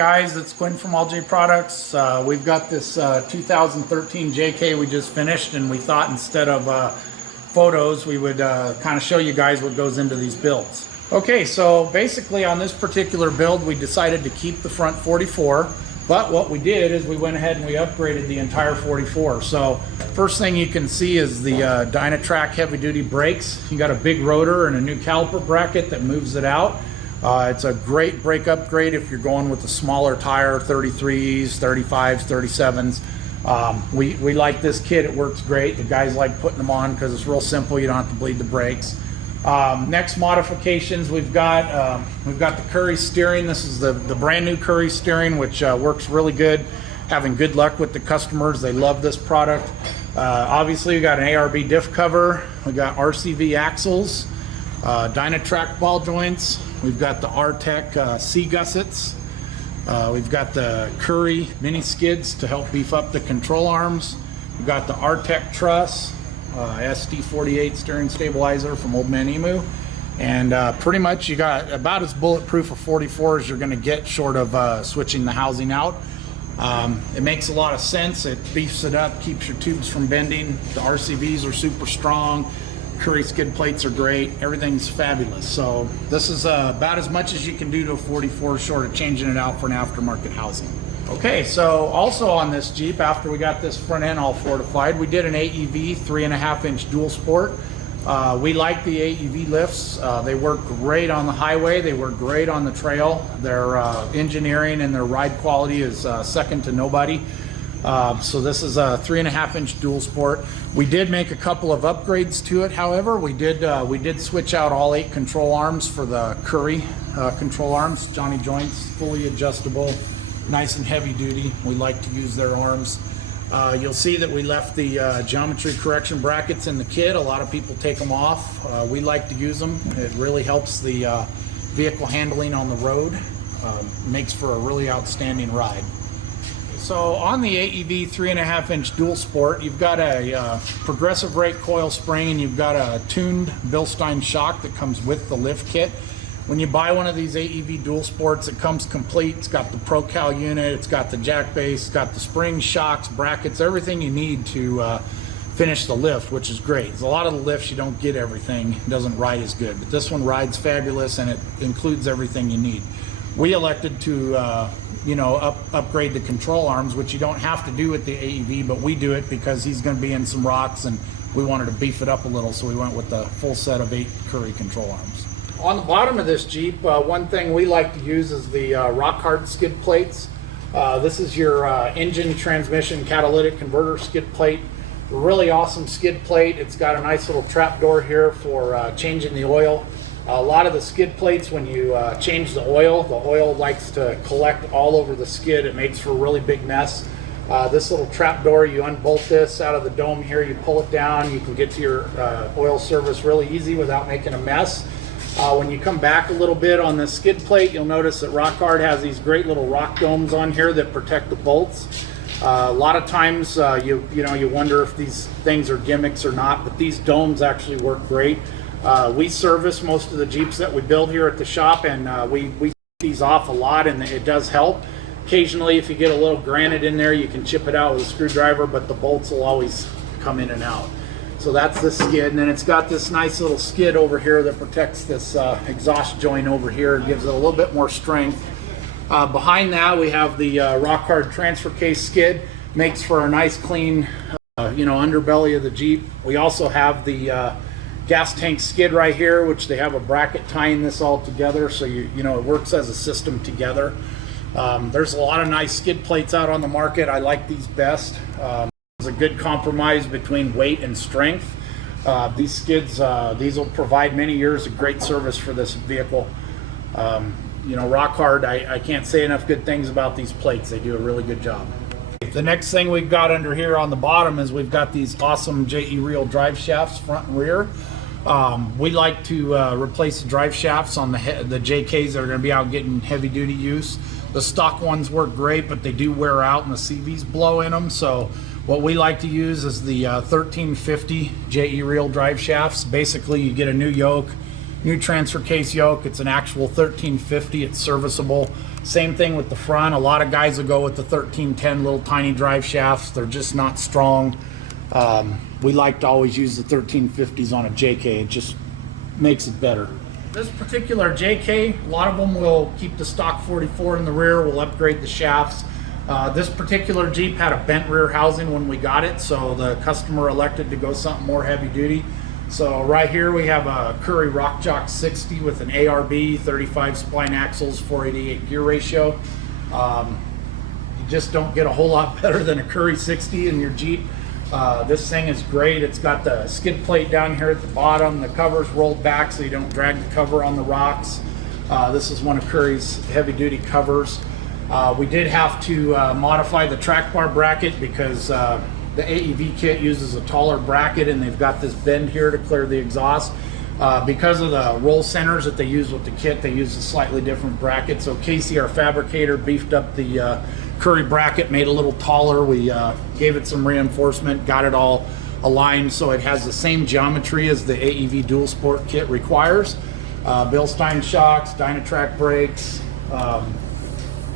guys, it's Quinn from All J Products. We've got this 2013 JK we just finished, and we thought instead of photos we would kind of show you guys what goes into these builds. Okay, so basically on this particular build we decided to keep the front 44, but what we did is we went ahead and we upgraded the entire 44. So first thing you can see is the Dynatrac heavy duty brakes. You got a big rotor and a new caliper bracket that moves it out. It's a great brake upgrade if you're going with a smaller tire, 33s, 35s, 37s. We like this kit, it works great. The guys like putting them on because it's real simple, you don't have to bleed the brakes. Next modifications, we've got the Currie steering. This is the brand new Currie steering, which works really good. Having good luck with the customers, they love this product. Obviously we got an ARB diff cover, we got RCV axles, Dynatrac ball joints. We've got the R-Tech C gussets. We've got the Currie mini skids to help beef up the control arms. We've got the R-Tech truss, SD48 steering stabilizer from Old Man Emu. And pretty much you got about as bulletproof a 44 as you're gonna get, short of switching the housing out. It makes a lot of sense. It beefs it up, keeps your tubes from bending. The RCVs are super strong. Currie skid plates are great. Everything's fabulous. So this is about as much as you can do to a 44, short of changing it out for an aftermarket housing. Okay, so also on this Jeep, after we got this front end all fortified, we did an AEV 3.5-inch dual sport. We like the AEV lifts. They work great on the highway. They work great on the trail. Their engineering and their ride quality is second to nobody. So this is a 3.5-inch dual sport. We did make a couple of upgrades to it. However, we did switch out all 8 control arms for the Currie control arms. Johnny joints, fully adjustable, nice and heavy duty. We like to use their arms. You'll see that we left the geometry correction brackets in the kit. A lot of people take them off. We like to use them. It really helps the vehicle handling on the road. Makes for a really outstanding ride. So on the AEV 3.5-inch dual sport, you've got a progressive rate coil spring, and you've got a tuned Bilstein shock that comes with the lift kit. When you buy one of these AEV dual sports, it comes complete. It's got the ProCal unit, it's got the jack base, it's got the springs, shocks, brackets, everything you need to finish the lift, which is great. There's a lot of the lifts you don't get everything, it doesn't ride as good, but this one rides fabulous and it includes everything you need. We elected to upgrade the control arms, which you don't have to do with the AEV, but we do it because he's going to be in some rocks and we wanted to beef it up a little, so we went with the full set of 8 Currie control arms. On the bottom of this Jeep, one thing we like to use is the rock hard skid plates. This is your engine, transmission, catalytic converter skid plate. Really awesome skid plate. It's got a nice little trap door here for changing the oil. A lot of the skid plates, when you change the oil likes to collect all over the skid. It makes for a really big mess. This little trap door, you unbolt this out of the dome here, you pull it down, you can get to your oil service really easy without making a mess. When you come back a little bit on the skid plate, you'll notice that Rockhard has these great little rock domes on here that protect the bolts. A lot of times you wonder if these things are gimmicks or not, but these domes actually work great. We service most of the Jeeps that we build here at the shop, and we take these off a lot, and it does help. Occasionally, if you get a little granite in there, you can chip it out with a screwdriver, but the bolts will always come in and out. So that's the skid, and then it's got this nice little skid over here that protects this exhaust joint over here. It gives it a little bit more strength. Behind that, we have the Rockhard transfer case skid. Makes for a nice clean underbelly of the Jeep. We also have the gas tank skid right here, which they have a bracket tying this all together, so it works as a system together. There's a lot of nice skid plates out on the market. I like these best. It's a good compromise between weight and strength. These skids, these will provide many years of great service for this vehicle. Rockhard, I can't say enough good things about these plates. They do a really good job. The next thing we've got under here on the bottom is we've got these awesome JE Reel drive shafts, front and rear. We like to replace the drive shafts on the JKs that are going to be out getting heavy duty use. The stock ones work great, but they do wear out and the CVs blow in them. So what we like to use is the 1350 JE Reel drive shafts. Basically, you get a new yoke, new transfer case yoke. It's an actual 1350. It's serviceable. Same thing with the front. A lot of guys will go with the 1310 little tiny drive shafts. They're just not strong. We like to always use the 1350s on a JK. It just makes it better. This particular JK, a lot of them will keep the stock 44 in the rear. We'll upgrade the shafts. This particular Jeep had a bent rear housing when we got it, so the customer elected to go something more heavy duty. So right here we have a Currie Rock Jock 60 with an ARB, 35 spline axles, 488 gear ratio. You just don't get a whole lot better than a Currie 60 in your Jeep. This thing is great. It's got the skid plate down here at the bottom. The cover's rolled back so you don't drag the cover on the rocks. This is one of Currie's heavy duty covers. We did have to modify the track bar bracket because the AEV kit uses a taller bracket, and they've got this bend here to clear the exhaust. Because of the roll centers that they use with the kit, they use a slightly different bracket. So Casey, our fabricator, beefed up the Currie bracket, made it a little taller. We gave it some reinforcement, got it all aligned so it has the same geometry as the AEV Dual Sport kit requires. Bilstein shocks, Dynatrac brakes,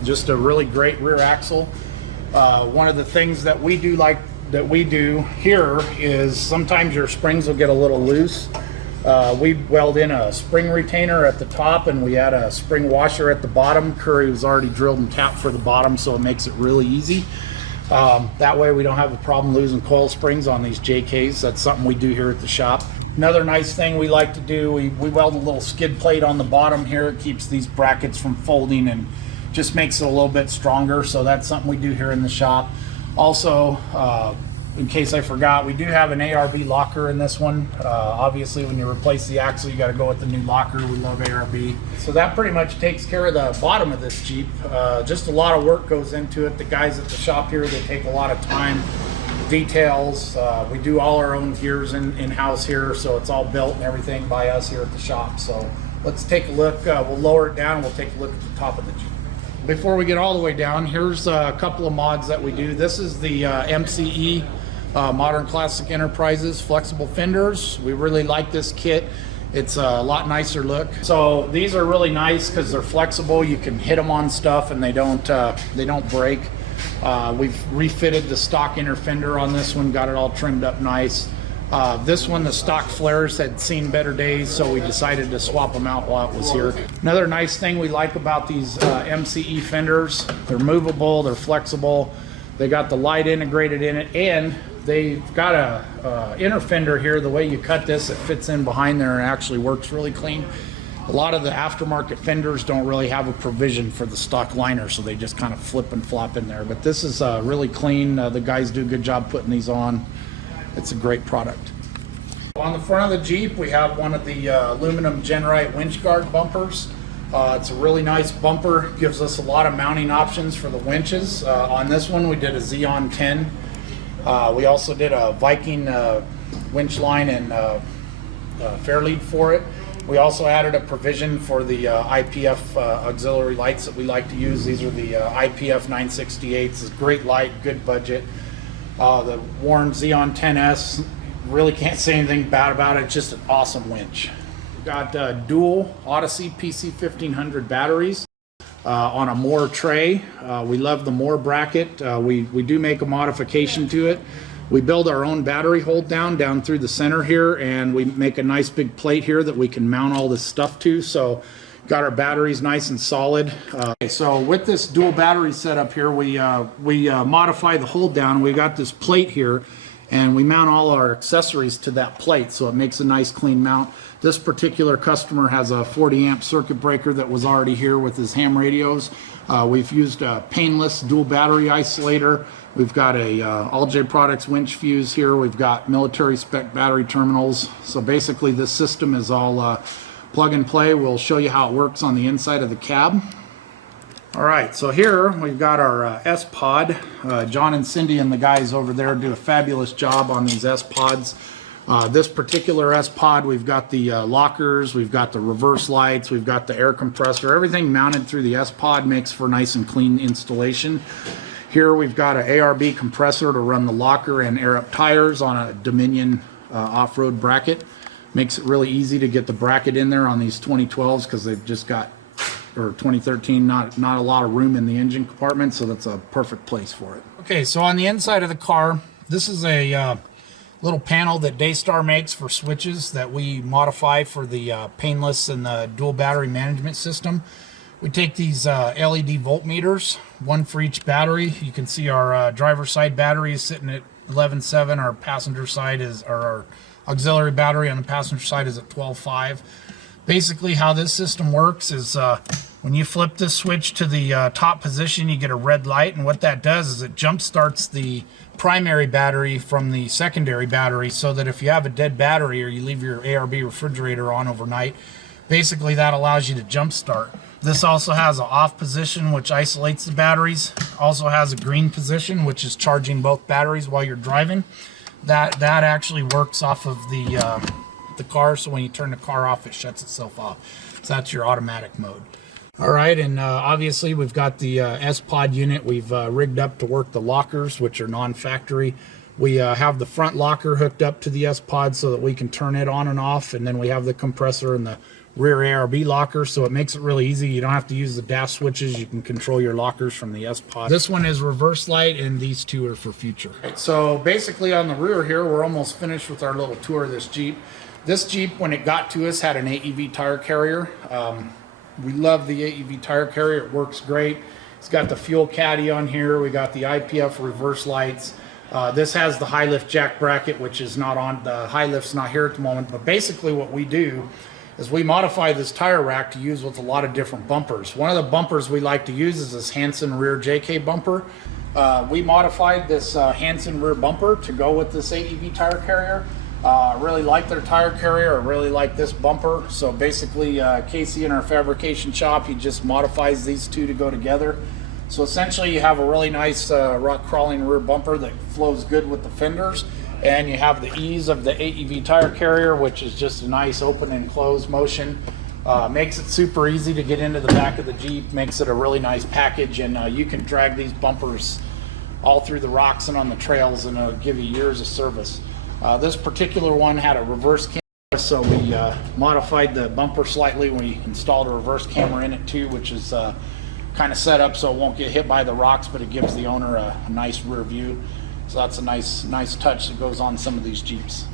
just a really great rear axle. One of the things that we do here is sometimes your springs will get a little loose. We weld in a spring retainer at the top, and we add a spring washer at the bottom. Currie was already drilled and tapped for the bottom, so it makes it really easy. That way we don't have a problem losing coil springs on these JKs. That's something we do here at the shop. Another nice thing we like to do, we weld a little skid plate on the bottom here. It keeps these brackets from folding and just makes it a little bit stronger. So that's something we do here in the shop. Also, in case I forgot, we do have an ARB locker in this one. Obviously, when you replace the axle, you got to go with the new locker. We love ARB. So that pretty much takes care of the bottom of this Jeep. Just a lot of work goes into it. The guys at the shop here, they take a lot of time, details. We do all our own gears in-house here, so it's all built and everything by us here at the shop. So let's take a look. We'll lower it down and we'll take a look at the top of the Jeep. Before we get all the way down, here's a couple of mods that we do. This is the MCE Modern Classic Enterprises flexible fenders. We really like this kit. It's a lot nicer look. So these are really nice because they're flexible. You can hit them on stuff and they don't break. We've refitted the stock inner fender on this one, got it all trimmed up nice. This one, the stock flares had seen better days, so we decided to swap them out while it was here. Another nice thing we like about these MCE fenders, they're movable, they're flexible, they got the light integrated in it, and they've got a inner fender here. The way you cut this, it fits in behind there and actually works really clean. A lot of the aftermarket fenders don't really have a provision for the stock liner, so they just kind of flip and flop in there. But this is really clean. The guys do a good job putting these on. It's a great product. On the front of the Jeep, we have one of the aluminum Genrite winch guard bumpers. It's a really nice bumper, gives us a lot of mounting options for the winches. On this one, we did a Xeon 10. We also did a Viking winch line and Fairlead for it. We also added a provision for the IPF auxiliary lights that we like to use. These are the IPF 968s. It's a great light, good budget. The Warn Xeon 10S, really can't say anything bad about it. It's just an awesome winch. We've got dual Odyssey PC1500 batteries on a Moore tray. We love the Moore bracket. We do make a modification to it. We build our own battery hold down through the center here, and we make a nice big plate here that we can mount all this stuff to. So got our batteries nice and solid. So with this dual battery setup here, we modify the hold down. We got this plate here, and we mount all our accessories to that plate, so it makes a nice clean mount. This particular customer has a 40 amp circuit breaker that was already here with his ham radios. We've used a painless dual battery isolator. We've got a All J Products winch fuse here. We've got military spec battery terminals. So basically this system is all plug and play. We'll show you how it works on the inside of the cab. All right, so here we've got our S-Pod. John and Cindy and the guys over there do a fabulous job on these S-Pods. This particular S-Pod, we've got the lockers, we've got the reverse lights, we've got the air compressor. Everything mounted through the S-Pod makes for nice and clean installation. Here we've got an ARB compressor to run the locker and air up tires on a Dominion off-road bracket. Makes it really easy to get the bracket in there on these 2012s because they've just got, or 2013, not a lot of room in the engine compartment, so that's a perfect place for it. Okay, so on the inside of the car, this is a little panel that Daystar makes for switches that we modify for the painless and the dual battery management system. We take these LED voltmeters, one for each battery. You can see our driver side battery is sitting at 11.7. Our passenger side is, or our auxiliary battery on the passenger side is at 12.5. Basically how this system works is when you flip this switch to the top position, you get a red light, and what that does is it jump starts the primary battery from the secondary battery, so that if you have a dead battery or you leave your ARB refrigerator on overnight, basically that allows you to jump start. This also has an off position, which isolates the batteries. Also has a green position, which is charging both batteries while you're driving. That actually works off of the car, so when you turn the car off, it shuts itself off. So that's your automatic mode. All right, and obviously we've got the S-Pod unit. We've rigged up to work the lockers, which are non-factory. We have the front locker hooked up to the S-Pod so that we can turn it on and off, and then we have the compressor and the rear ARB locker, so it makes it really easy. You don't have to use the dash switches. You can control your lockers from the S-Pod. This one is reverse light, and these two are for future. Right, so basically on the rear here, we're almost finished with our little tour of this Jeep. This Jeep, when it got to us, had an AEV tire carrier. We love the AEV tire carrier. It works great. It's got the fuel caddy on here. We got the IPF reverse lights. This has the high lift jack bracket, which is not on. The high lift's not here at the moment, but basically what we do is we modify this tire rack to use with a lot of different bumpers. One of the bumpers we like to use is this Hanson rear JK bumper. We modified this Hanson rear bumper to go with this AEV tire carrier. I really like their tire carrier. I really like this bumper. So basically, Casey in our fabrication shop, he just modifies these two to go together. So essentially, you have a really nice rock crawling rear bumper that flows good with the fenders. And you have the ease of the AEV tire carrier, which is just a nice open and close motion. Makes it super easy to get into the back of the Jeep, makes it a really nice package, and you can drag these bumpers all through the rocks and on the trails, and it'll give you years of service. This particular one had a reverse camera, so we modified the bumper slightly. We installed a reverse camera in it too, which is kind of set up so it won't get hit by the rocks, but it gives the owner a nice rear view. So that's a nice touch that goes on some of these Jeeps.